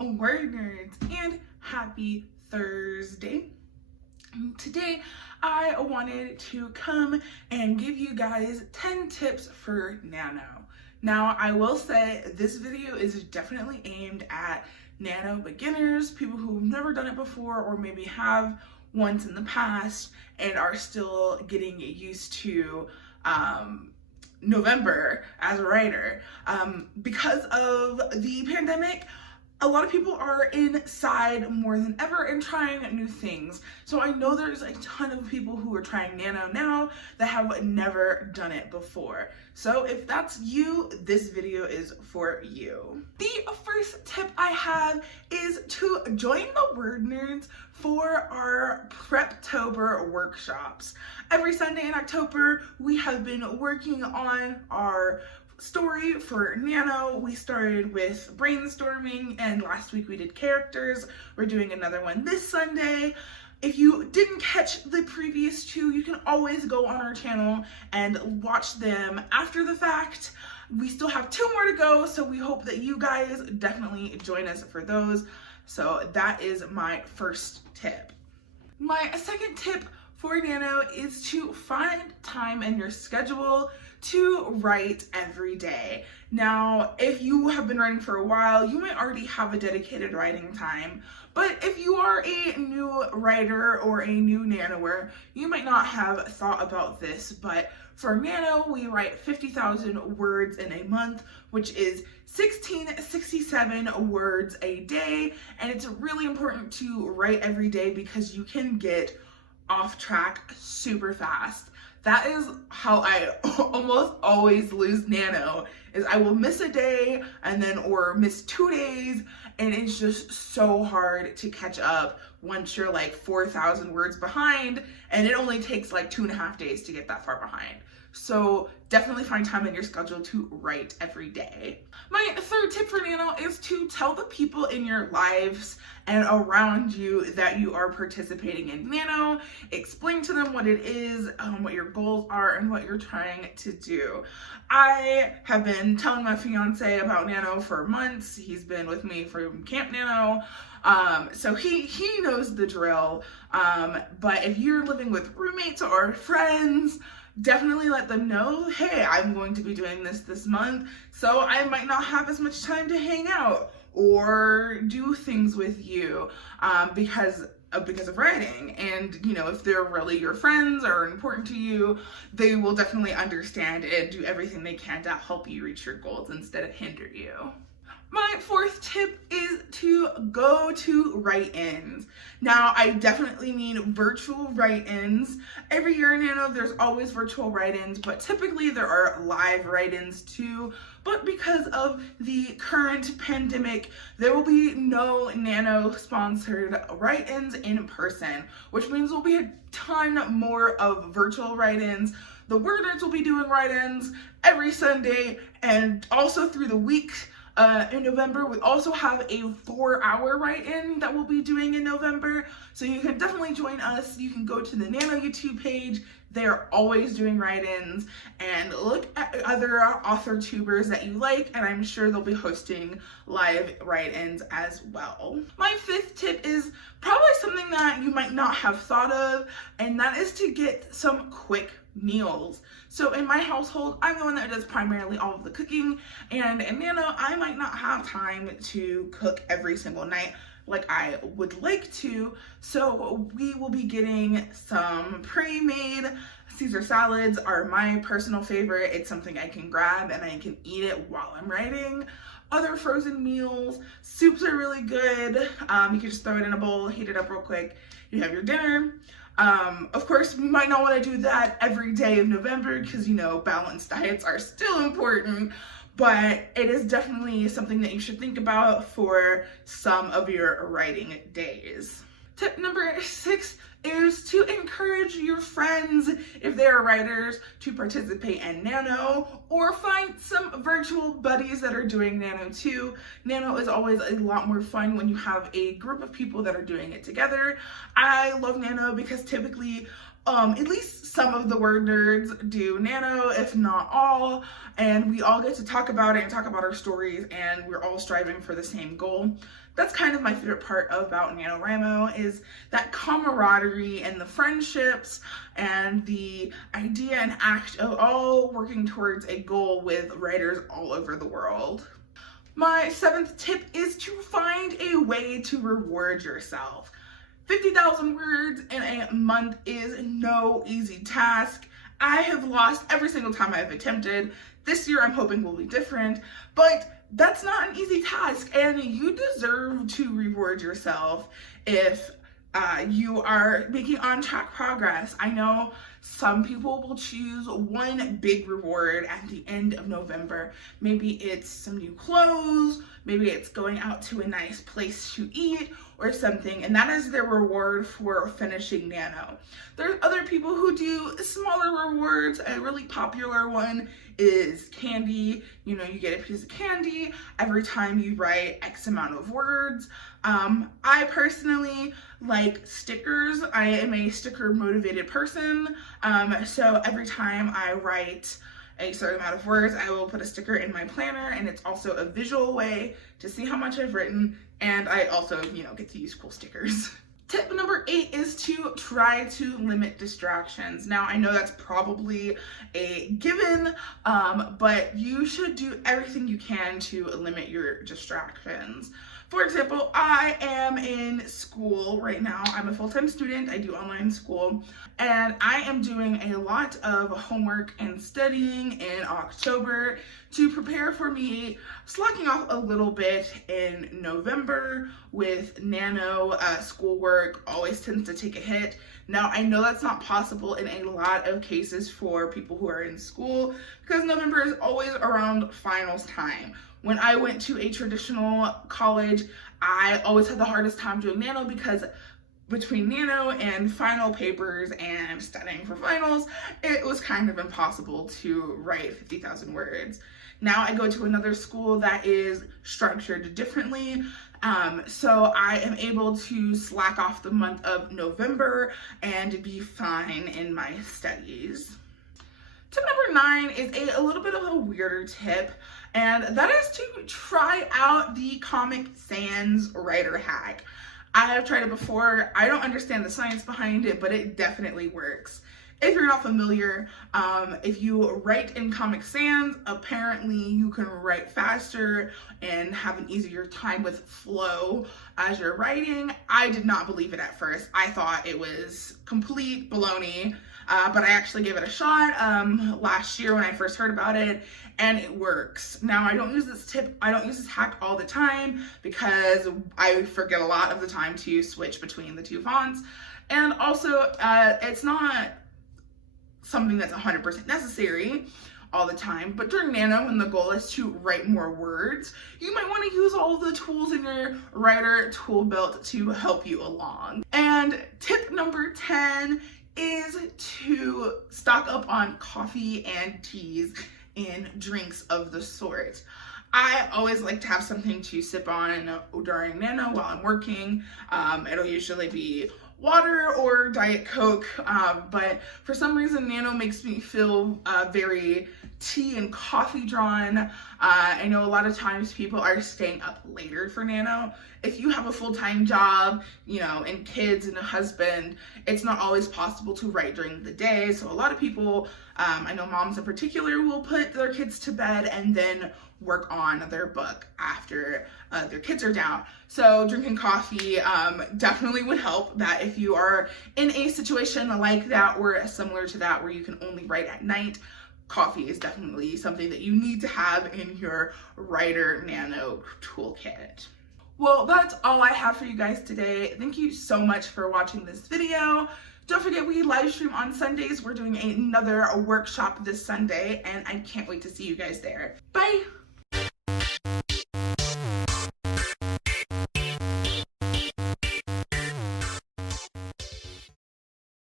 WordNerds, and happy Thursday. Today I wanted to come and give you guys 10 tips for Nano. Now I will say this video is definitely aimed at Nano beginners, people who've never done it before or maybe have once in the past and are still getting used to November as a writer. Because of the pandemic, a lot of people are inside more than ever and trying new things. So I know there's a ton of people who are trying Nano now that have never done it before. So if that's you, this video is for you. The first tip I have is to join the WordNerds for our Preptober workshops. Every Sunday in October, we have been working on our story for Nano. We started with brainstorming and last week we did characters. We're doing another one this Sunday. If you didn't catch the previous two, you can always go on our channel and watch them after the fact. We still have 2 more to go, so we hope that you guys definitely join us for those. So that is my first tip. My second tip for Nano is to find time in your schedule to write every day. Now, if you have been writing for a while, you might already have a dedicated writing time, but if you are a new writer or a new Nanoer, you might not have thought about this, but for Nano, we write 50,000 words in a month, which is 1667 words a day, and it's really important to write every day because you can get off track super fast. That is how I almost always lose Nano, is I will miss a day and then or miss 2 days, and it's just so hard to catch up once you're like 4,000 words behind, and it only takes like 2.5 days to get that far behind. So definitely find time in your schedule to write every day. My third tip for Nano is to tell the people in your lives and around you that you are participating in Nano. Explain to them what it is, what your goals are, and what you're trying to do. I have been telling my fiance about Nano for months. He's been with me from Camp Nano. So he knows the drill. But if you're living with roommates or friends, definitely let them know, hey, I'm going to be doing this month, so I might not have as much time to hang out or do things with you because of writing. And you know, if they're really your friends or important to you, they will definitely understand and do everything they can to help you reach your goals instead of hinder you. My fourth tip is to go to write-ins. Now, I definitely mean virtual write-ins. Every year in Nano, there's always virtual write-ins, but typically there are live write-ins too. But because of the current pandemic, there will be no Nano-sponsored write-ins in person, which means there'll be a ton more of virtual write-ins. The WordNerds will be doing write-ins every Sunday and also through the week. In November, we also have a 4-hour write-in that we'll be doing in November. So you can definitely join us. You can go to the Nano YouTube page. They're always doing write-ins, and look at other author tubers that you like, and I'm sure they'll be hosting live write-ins as well. My fifth tip is probably something that you might not have thought of, and that is to get some quick meals. So in my household, I'm the one that does primarily all of the cooking, and in Nano, I might not have time to cook every single night like I would like to, so we will be getting some pre-made Caesar salads are my personal favorite. It's something I can grab and I can eat it while I'm writing. Other frozen meals, soups are really good. You can just throw it in a bowl, heat it up real quick. You have your dinner. Of course, we might not want to do that every day of November because, you know, balanced diets are still important, but it is definitely something that you should think about for some of your writing days. Tip number 6 is to encourage your friends, if they are writers, to participate in Nano, or find some virtual buddies that are doing Nano too. Nano is always a lot more fun when you have a group of people that are doing it together. I love Nano because typically at least some of the word nerds do Nano, if not all, and we all get to talk about it and talk about our stories, and we're all striving for the same goal. That's kind of my favorite part about NaNoWriMo, is that camaraderie and the friendships and the idea and act of all working towards a goal with writers all over the world. My 7th tip is to find a way to reward yourself. 50,000 words in a month is no easy task. I have lost every single time I've attempted. This year I'm hoping will be different, but that's not an easy task, and you deserve to reward yourself if you are making on-track progress. I know some people will choose one big reward at the end of November. Maybe it's some new clothes, maybe it's going out to a nice place to eat or something, and that is their reward for finishing Nano. There's other people who do smaller rewards. A really popular one is candy. You know, you get a piece of candy every time you write X amount of words. I personally like stickers. I am a sticker motivated person. So every time I write a certain amount of words, I will put a sticker in my planner, and it's also a visual way to see how much I've written, and I also, you know, get to use cool stickers. Tip number 8 is to try to limit distractions. Now, I know that's probably a given, but you should do everything you can to limit your distractions. For example, I am in school right now. I'm a full-time student. I do online school, and I am doing a lot of homework and studying in October to prepare for me slacking off a little bit in November with Nano. Schoolwork always tends to take a hit. Now, I know that's not possible in a lot of cases for people who are in school, because November is always around finals time. When I went to a traditional college, I always had the hardest time doing Nano, because between Nano and final papers and studying for finals, it was kind of impossible to write 50,000 words. Now I go to another school that is structured differently, so I am able to slack off the month of November and be fine in my studies. Tip number 9 is a little bit of a weirder tip, and that is to try out the Comic Sans writer hack. I have tried it before. I don't understand the science behind it, but it definitely works. If you're not familiar, if you write in Comic Sans, apparently you can write faster and have an easier time with flow as you're writing. I did not believe it at first. I thought it was complete baloney, but I actually gave it a shot last year when I first heard about it, and it works. Now, I don't use this hack all the time, because I forget a lot of the time to switch between the two fonts, and also it's not something that's 100% necessary all the time. But during Nano, when the goal is to write more words, you might want to use all the tools in your writer tool belt to help you along. And tip number 10 is to stock up on coffee and teas and drinks of the sort. I always like to have something to sip on during Nano while I'm working. It'll usually be water or Diet Coke, but for some reason Nano makes me feel very tea and coffee drawn. I know a lot of times people are staying up later for Nano. If you have a full-time job, you know, and kids and a husband, it's not always possible to write during the day. So a lot of people, I know moms in particular, will put their kids to bed and then work on their book after their kids are down. So drinking coffee definitely would help. That if you are in a situation like that or similar to that where you can only write at night, coffee is definitely something that you need to have in your writer Nano toolkit. Well, that's all I have for you guys today. Thank you so much for watching this video. Don't forget, we live stream on Sundays. We're doing another workshop this Sunday, and I can't wait to see you guys there. Bye!